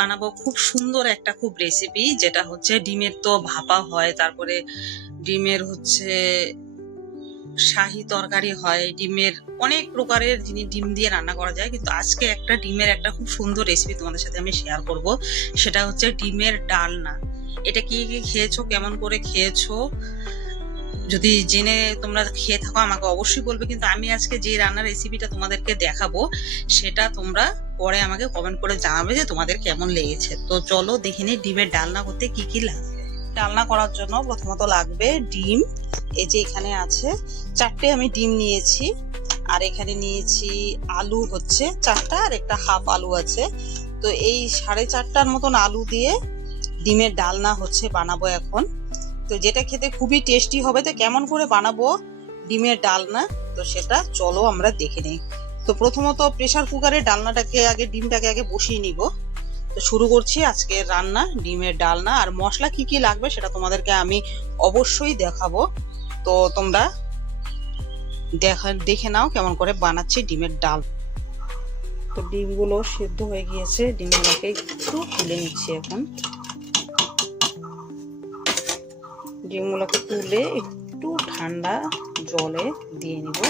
বানাবো খুব সুন্দর একটা খুব রেসিপি, যেটা হচ্ছে ডিমের তো ভাপা হয়, তারপরে ডিমের হচ্ছে শাহী তরকারি হয়, ডিমের অনেক প্রকারের জিনিস ডিম দিয়ে রান্না করা যায়। কিন্তু আজকে একটা ডিমের একটা খুব সুন্দর রেসিপি তোমাদের সাথে আমি শেয়ার করব, সেটা হচ্ছে ডিমের ডালনা। এটা কি কি খেয়েছো, কেমন করে খেয়েছো, যদি জেনে তোমরা খেয়ে থাকো আমাকে অবশ্যই বলবে। কিন্তু আমি আজকে যে রান্নার রেসিপিটা তোমাদেরকে দেখাবো, সেটা তোমরা পরে আমাকে কমেন্ট করে জানাবে যে তোমাদের কেমন লেগেছে। তো চলো দেখে নিই ডিমের ডালনা করতে কি কি লাগবে। ডালনা করার জন্য প্রথমত লাগবে ডিম। এই যে এখানে আছে 4টে আমি ডিম নিয়েছি, আর এখানে নিয়েছি আলু হচ্ছে 4টা, আর একটা হাফ আলু আছে। তো এই 4.5টার মতন আলু দিয়ে ডিমের ডালনা হচ্ছে বানাবো এখন। তো যেটা খেতে খুবই টেস্টি হবে। তো কেমন করে বানাবো ডিমের ডালনা, তো সেটা চলো আমরা দেখে নিই। তো প্রথমত প্রেসার কুকারে ডালনাটাকে আগে ডিমটাকে আগে বসিয়ে নিব। তো শুরু করছি আজকের রান্না ডিমের ডালনা। আর মশলা কি কি লাগবে সেটা তোমাদেরকে আমি অবশ্যই দেখাবো। তো তোমরা দেখে নাও কেমন করে বানাচ্ছি ডিমের ডাল। তো ডিমগুলো সেদ্ধ হয়ে গিয়েছে, ডিমগুলোকে একটু তুলে নিচ্ছি এখন। ডিমগুলোকে তুলে একটু ঠান্ডা জলে দিয়ে নিব।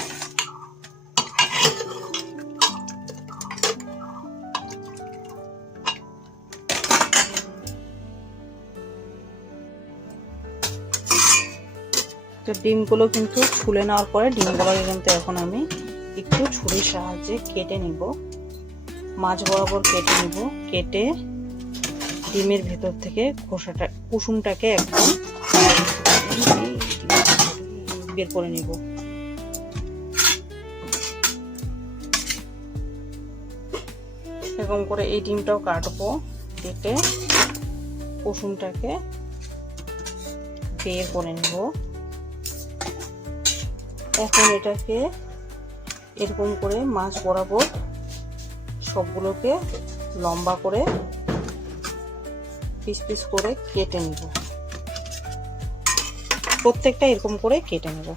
তো ডিমগুলো কিন্তু ছুলে নেওয়ার পরে ডিমগুলোকে কিন্তু এখন আমি একটু ছুরির সাহায্যে কেটে নিব, মাঝ বরাবর কেটে নিব। কেটে ডিমের ভেতর থেকে খোসাটা কুসুমটাকে একদম বের করে নিব। এরকম করে এই ডিমটাও কাটবো, কেটে কুসুমটাকে বের করে নিব। এখন এটাকে এরকম করে মাছ বরাবর সবগুলোকে লম্বা করে পিস পিস করে কেটে নিব। প্রত্যেকটা এরকম করে কেটে নেব।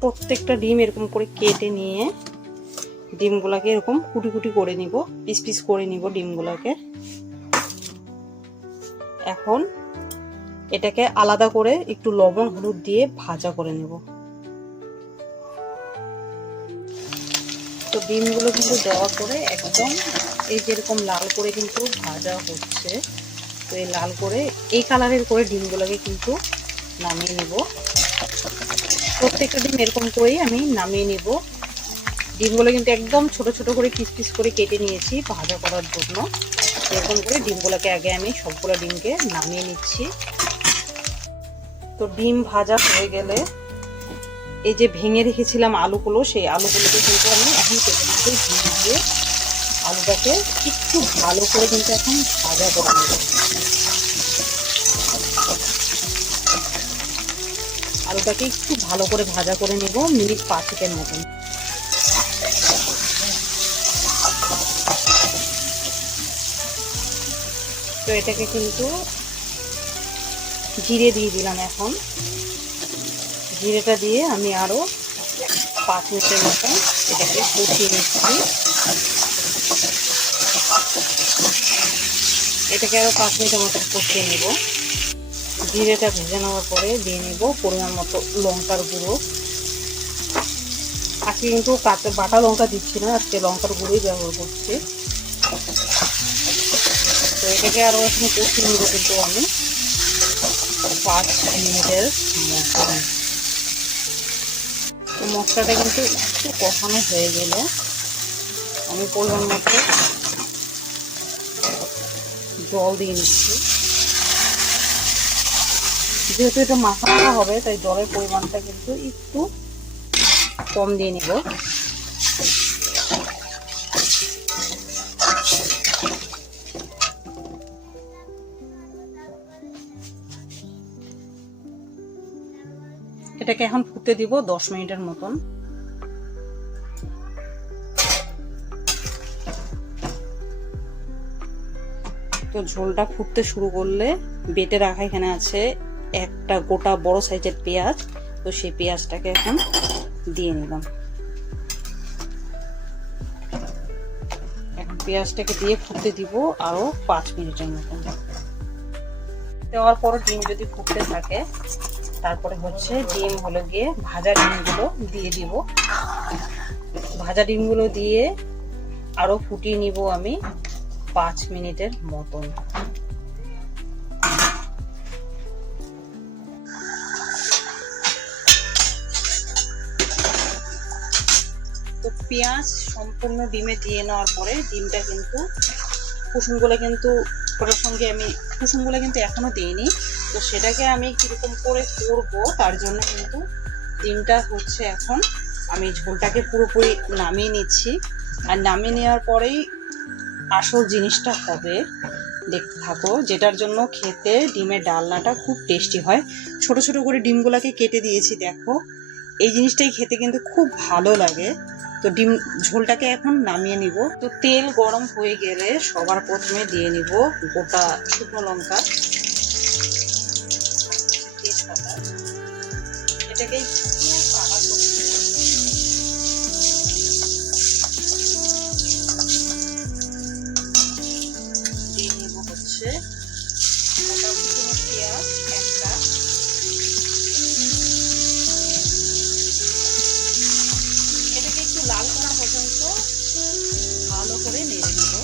প্রত্যেকটা ডিম এরকম করে কেটে নিয়ে ডিমগুলাকে এরকম কুটি কুটি করে নিব, পিস পিস করে নিব ডিমগুলাকে। এখন এটাকে আলাদা করে একটু লবণ হলুদ দিয়ে ভাজা করে নেব। তো ডিমগুলো কিন্তু দেওয়ার পরে একদম এই যেরকম লাল করে কিন্তু ভাজা হচ্ছে। তো এই লাল করে এই কালারের করে ডিমগুলোকে কিন্তু নামিয়ে নেব। প্রত্যেকটা ডিম এরকম করেই আমি নামিয়ে নেব। ডিমগুলো কিন্তু একদম ছোট ছোট করে পিস পিস করে কেটে নিয়েছি ভাজা করার জন্য। এরকম করে ডিমগুলোকে আগে আমি সবগুলো ডিমকে নামিয়ে নিচ্ছি। তো ডিম ভাজা হয়ে গেলে এই যে ভেঙে রেখেছিলাম আলুগুলো, সেই আলুগুলোকে কিন্তু আমি এখন তেলের মধ্যে দিয়ে আলুটাকে একটু ভালো করে কিন্তু এখন ভাজা করে নেব। আলুটাকে একটু ভালো করে ভাজা করে নেব মিনিট 5-এর মতন। তো এটাকে কিন্তু জিরে দিয়ে দিলাম। এখন জিরেটা দিয়ে আমি আরো 5 মিনিটের মতন এটাকে কষিয়ে নিচ্ছি। এটাকে আরো 5 মিনিটের মতন কষিয়ে নেব। জিরেটা ভেজে নেওয়ার পরে দিয়ে নেব পরিমাণ মতো লঙ্কার গুঁড়ো। আজকে কিন্তু বাটা লঙ্কা দিচ্ছি না, আজকে লঙ্কার গুঁড়োই ব্যবহার করছি। তো এটাকে আরো এখন কষিয়ে নেব কিন্তু আমি 5 মিনিটের মতন। তো মশলাটা কিন্তু একটু কষানো হয়ে গেলে আমি পরিমাণ মতো জল দিয়ে নিচ্ছি। যেহেতু এটা মাখা মাখা হবে তাই জলের পরিমাণটা কিন্তু একটু কম দিয়ে নিব। এটাকে এখন ফুটতে দিব 10 মিনিটের মতন। তো ঝোলটা ফুটতে শুরু করলে বেটে রাখা এখানে আছে একটা গোটা বড় সাইজের পেঁয়াজ। তো সেই পেঁয়াজটাকে এখন দিয়ে নিলাম। এখন পেঁয়াজটাকে দিয়ে ফুটতে দিব আরো 5 মিনিটের মতন। দেওয়ার পর ডিম যদি ফুটতে থাকে তারপরে হচ্ছে ডিম হলো গিয়ে ভাজা ডিমগুলো দিয়ে দিব। ভাজা ডিমগুলো দিয়ে আরো ফুটিয়ে নিব আমি 5 মিনিটের মতন। তো পেঁয়াজ সম্পূর্ণ ডিমে দিয়ে নেওয়ার পরে ডিমটা কিন্তু কুসুমগুলো কিন্তু ওটার সঙ্গে আমি কুসুমগুলো কিন্তু এখনো দিইনি। তো সেটাকে আমি কিরকম করে করব তার জন্য কিন্তু ডিমটা হচ্ছে এখন আমি ঝোলটাকে পুরোপুরি নামিয়ে নিচ্ছি। আর নামিয়ে নেওয়ার পরেই আসল জিনিসটা হবে, দেখতে থাকো, যেটার জন্য খেতে ডিমের ডালনাটা খুব টেস্টি হয়। ছোট ছোট করে ডিমগুলোকে কেটে দিয়েছি, দেখো এই জিনিসটাই খেতে কিন্তু খুব ভালো লাগে। তো ডিম ঝোলটাকে এখন নামিয়ে নিব। তো তেল গরম হয়ে গেলে সবার প্রথমে দিয়ে নিব গোটা শুকনো লঙ্কা, তেজপাতা, এটাকে একটু কালা করে দিয়ে নিব হচ্ছে গোটা কুচনো পেঁয়াজ একটা, লাল করা পর্যন্ত ভালো করে নেড়ে নেব।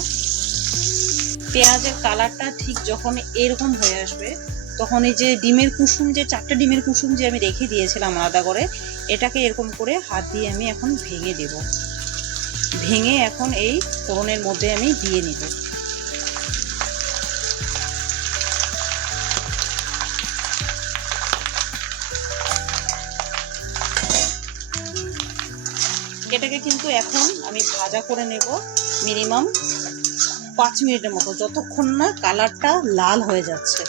পেঁয়াজের কালারটা ঠিক যখন এরকম হয়ে আসবে তখন এই যে ডিমের কুসুম, যে 4টা ডিমের কুসুম যে আমি রেখে দিয়েছিলাম আলাদা করে, এটাকে এরকম করে হাত দিয়ে আমি এখন ভেঙে দেব। ভেঙে এখন এই ফোড়নের মধ্যে আমি দিয়ে নিব। এটাকে কিন্তু এখন আমি ভাজা করে নেব মিনিমাম 5 মিনিটের মতো, যতক্ষণ না কালারটা লাল হয়ে যাচ্ছে।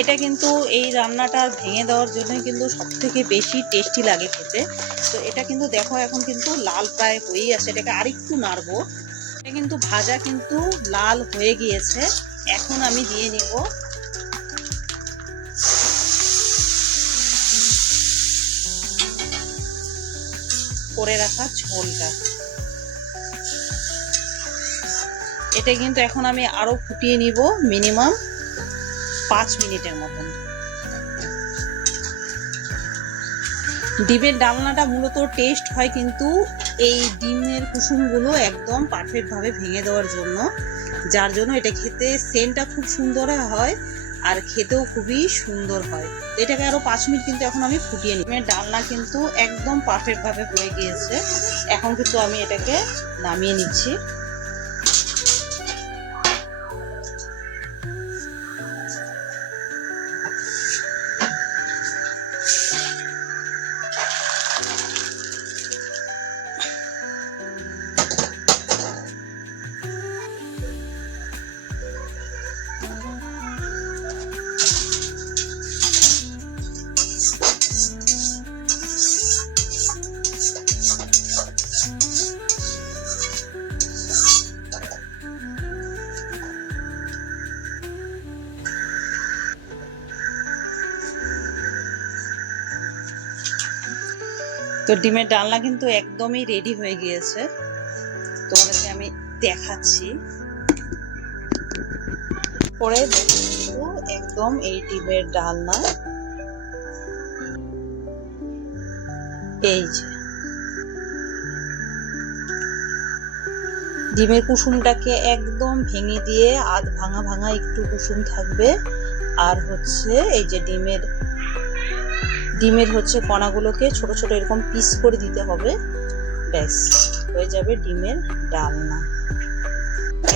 এটা কিন্তু এই রান্নাটা ভেঙে দেওয়ার জন্য কিন্তু সবথেকে বেশি টেস্টি লাগে খেতে। তো এটা কিন্তু দেখো এখন কিন্তু লাল প্রায় হয়েই আসে, এটাকে আরেকটু নাড়বো। এটা কিন্তু ভাজা কিন্তু লাল হয়ে গিয়েছে। এখন আমি দিয়ে নিব করে রাখা ঝোলটা। এটা কিন্তু এখন আমি আরো ফুটিয়ে নিব মিনিমাম 5 মিনিটের মতন। ডিমের ডালনাটা মূলত টেস্ট হয় কিন্তু এই ডিমের কুসুমগুলো একদম পারফেক্ট ভাবে ভেঙে দেওয়ার জন্য, যার জন্য এটা খেতে সেন্টটা খুব সুন্দর হয় আর খেতেও খুবই সুন্দর হয়। এটাকে আরো 5 মিনিট কিন্তু এখন আমি ফুটিয়ে নিই। ডিমের ডালনা কিন্তু একদম পারফেক্ট ভাবে হয়ে গিয়েছে। এখন কিন্তু আমি এটাকে নামিয়ে নিচ্ছি। তো ডিমের ডালনা কিন্তু একদমই রেডি হয়ে গিয়েছে, তোমাদেরকে আমি দেখাচ্ছি। পরে দেখো একদম এই ডিমের ডালনা, এই যে ডিমের কুসুমটাকে একদম ভেঙে দিয়ে আধ ভাঙা ভাঙা একটু কুসুম থাকবে, আর হচ্ছে এই যে ডিমের হচ্ছে কণাগুলোকে ছোট ছোট এরকম পিস করে দিতে হবে। ব্যাস হয়ে যাবে ডিমের ডালনা,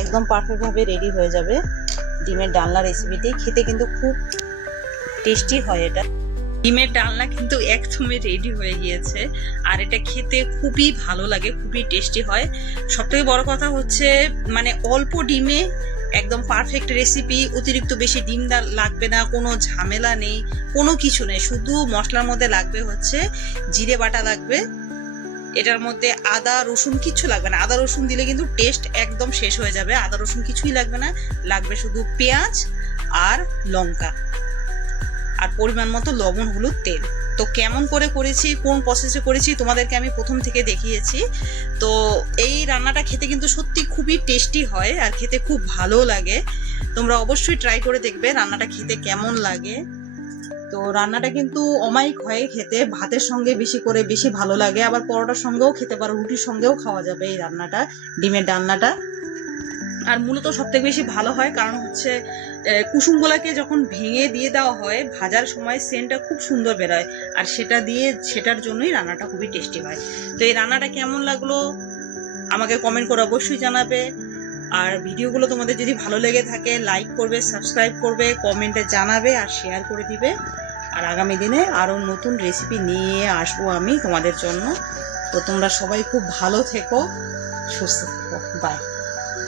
একদম পারফেক্ট ভাবে রেডি হয়ে যাবে ডিমের ডালনা রেসিপিটি। খেতে কিন্তু খুব টেস্টি হয় এটা। ডিমের ডালনা কিন্তু একদমই রেডি হয়ে গিয়েছে, আর এটা খেতে খুবই ভালো লাগে, খুবই টেস্টি হয়। সবথেকে বড় কথা হচ্ছে মানে অল্প ডিমে একদম পারফেক্ট রেসিপি, অতিরিক্ত বেশি ডিম লাগবে না, কোনো ঝামেলা নেই, কোনো কিছু নেই। শুধু মশলার মধ্যে লাগবে হচ্ছে জিরে বাটা লাগবে, এটার মধ্যে আদা রসুন কিছু লাগবে না। আদা রসুন দিলে কিন্তু টেস্ট একদম শেষ হয়ে যাবে। আদা রসুন কিছুই লাগবে না, লাগবে শুধু পেঁয়াজ আর লঙ্কা আর পরিমাণ মতো লবণ, হলুদ, তেল। তো তো কেমন করে করেছি, কোন প্রসেসে করেছি তোমাদেরকে আমি প্রথম থেকে দেখিয়েছি। তো এই রান্নাটা খেতে কিন্তু সত্যি খুবই টেস্টি হয় আর খেতে খুব ভালো লাগে। তোমরা অবশ্যই ট্রাই করে দেখবে রান্নাটা খেতে কেমন লাগে। তো রান্নাটা কিন্তু অমায়িক হয় খেতে, ভাতের সঙ্গে বেশি ভালো লাগে, আবার পরোটার সঙ্গেও খেতে পারো, রুটির সঙ্গেও খাওয়া যাবে এই রান্নাটা, ডিমের ডালনাটা। আর মূলত সবথেকে বেশি ভালো হয় কারণ হচ্ছে কুসুমগুলাকে যখন ভেঙে দিয়ে দেওয়া হয় ভাজার সময় সেন্টটা খুব সুন্দর বেরোয়, আর সেটার জন্যই রান্নাটা খুবই টেস্টি হয়। তো এই রান্নাটা কেমন লাগলো আমাকে কমেন্ট করে অবশ্যই জানাবে। আর ভিডিওগুলো তোমাদের যদি ভালো লেগে থাকে লাইক করবে, সাবস্ক্রাইব করবে, কমেন্টে জানাবে আর শেয়ার করে দিবে। আর আগামী দিনে আরও নতুন রেসিপি নিয়ে আসবো আমি তোমাদের জন্য। তো তোমরা সবাই খুব ভালো থেকো, সুস্থ থেকো, বাই।